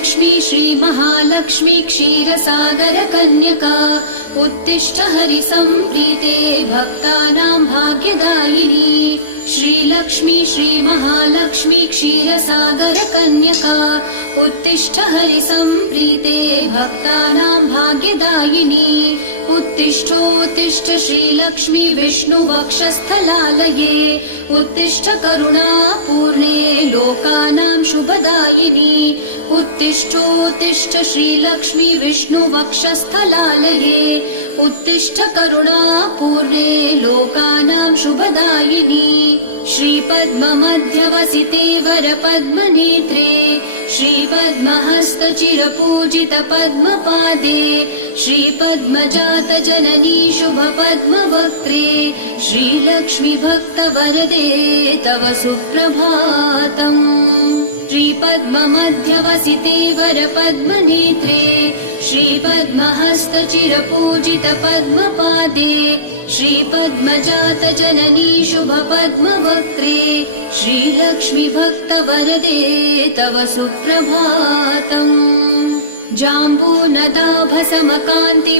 श्रीलक्ष्मी श्रीमहालक्ष्मी क्षीरसागरकन्यका उत्तिष्ठ हरिसम्प्रीते भक्तानां भाग्यदायिनी। श्रीलक्ष्मी श्रीमहालक्ष्मी क्षीरसागरकन्यका उत्तिष्ठ हरिसम्प्रीते भक्तानां भाग्यदायिनी। उत्तिष्ठोत्तिष्ठ श्रीलक्ष्मी विष्णुवक्षस्थलालये उत्तिष्ठ करुणापूर्णे लोकानां शुभदायिनी। उत्तिष्ठोत्तिष्ठ श्रीलक्ष्मी विष्णुवक्षस्थलालये उत्तिष्ठ करुणापूर्णे लोकानां शुभदायिनी। श्रीपद्ममध्यवसिते वरपद्मनेत्रे श्रीपद्महस्तचिरपूजित पद्मपादे श्रीपद्मजातजननी शुभपद्मवक्त्रे श्रीलक्ष्मी भक्तवरदे तव सुप्रभातम्। श्रीपद्ममध्यवसिते वरपद्मनेत्रे श्रीपद्महस्तचिरपूजित पद्मपादे श्रीपद्मजातजननी शुभपद्मवक्त्रे श्रीलक्ष्मी भक्तवरदे तव सुप्रभातम्। जाम्बूनदाभसमकान्ति